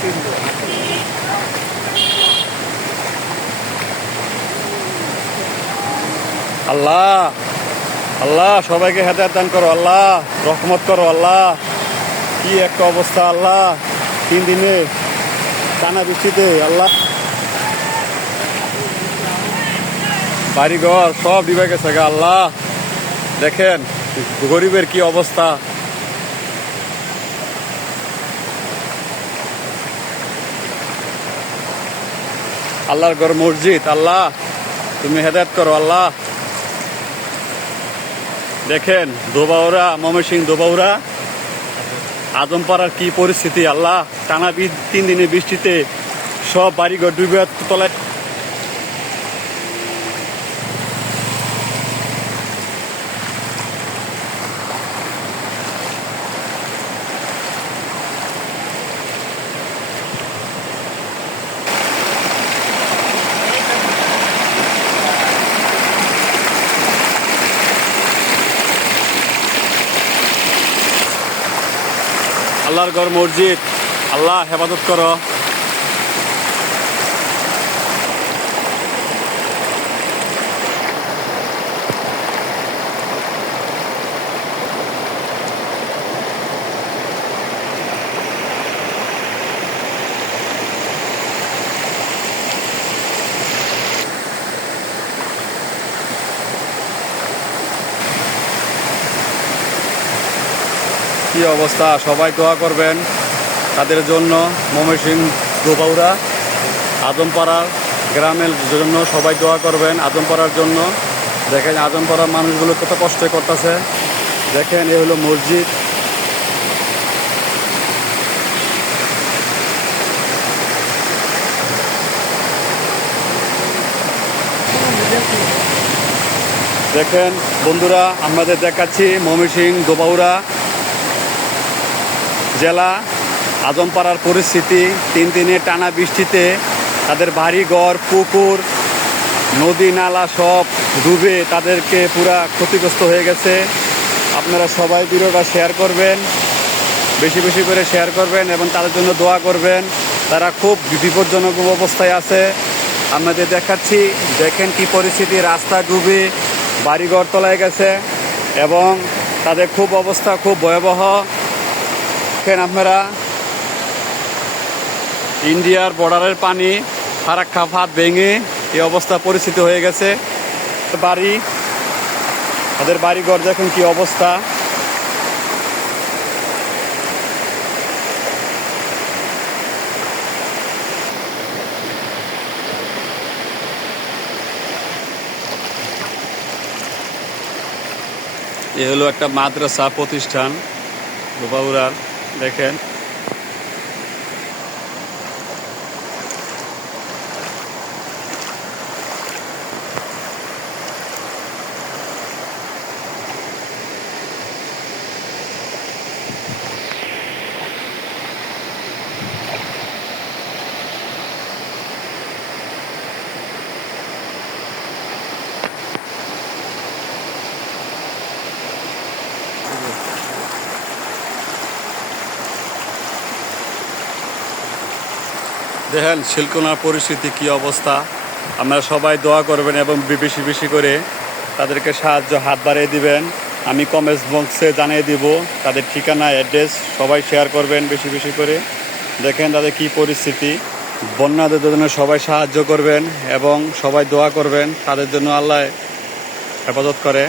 সিন্ধু আল্লাহ আল্লাহ, সবাইকে হেদায়ত দান করো, আল্লাহ, রহমত করো, আল্লাহ। কি একটা অবস্থা, আল্লাহ। তিন দিনে টানা বৃষ্টিতে, আল্লাহ। বাড়িঘর সব ডিবে গেছে আল্লাহ। দেখেন, গরিবের কি অবস্থা। আল্লাহর ঘর মসজিদ, আল্লাহ, তুমি হেদায়ত করো, আল্লাহ। দেখেন, দোবাউরা সিং দোবাউরা আদমপাড়ার কি পরিস্থিতি, আল্লাহ, টানা তিন দিনে বৃষ্টিতে সব বাড়িঘর ডুবে তলায় আল্লাহর ঘর মসজিদ আল্লাহ হেফাজত করো। কি অবস্থা? সবাই দোয়া করবেন তাদের জন্য। ময়মনসিং দোবাউরা আজমপাড়ার গ্রামের জন্য সবাই দোয়া করবেন আজমপাড়ার জন্য। দেখেন আজমপাড়ার মানুষগুলো কত কষ্ট করতেছে। দেখেন, এ হলো মসজিদ। দেখেন, বন্ধুরা আমাদের দেখাচ্ছি ময়মনসিং দোবাউরা। জেলা আজমপাড়ার পরিস্থিতি, তিন দিনে টানা বৃষ্টিতে তাদের বাড়ি ঘর পুকুর, নদী নালা সব ডুবে তাদেরকে পুরা ক্ষতিগ্রস্ত হয়ে গেছে। আপনারা সবাই ভিডিওটা শেয়ার করবেন, বেশি বেশি করে শেয়ার করবেন এবং তাদের জন্য দোয়া করবেন। তারা খুব বিপজ্জনক অবস্থায় আছে। আমাদের দেখাচ্ছি, দেখেন কি পরিস্থিতি, রাস্তা ডুবে, বাড়িঘর তলায় গেছে এবং তাদের খুব অবস্থা খুব ভয়াবহ। দেখেন আপনারা। ইন্ডিয়ার বর্ডারের পানি ফারাক্কা ফাত ভেঙে এই অবস্থা পরিচিত হয়ে গেছে। বাড়ি, তাদের বাড়ি ঘর দেখুন কি অবস্থা। এ হলো একটা মাদ্রাসা প্রতিষ্ঠান বাবুরার দেখেন দেখেন শিলকোনার পরিস্থিতি কি অবস্থা। আপনারা সবাই দোয়া করবেন এবং বেশি বেশি করে তাদেরকে সাহায্য হাত বাড়িয়ে দিবেন। আমি কমেন্টস বক্সে জানিয়ে দিব তাদের ঠিকানা, অ্যাড্রেস, সবাই শেয়ার করবেন বেশি বেশি করে। দেখেন তাদের কি পরিস্থিতি। বন্যাদের জন্য সবাই সাহায্য করবেন এবং সবাই দোয়া করবেন, তাদের জন্য আল্লাহ হেফাজত করে।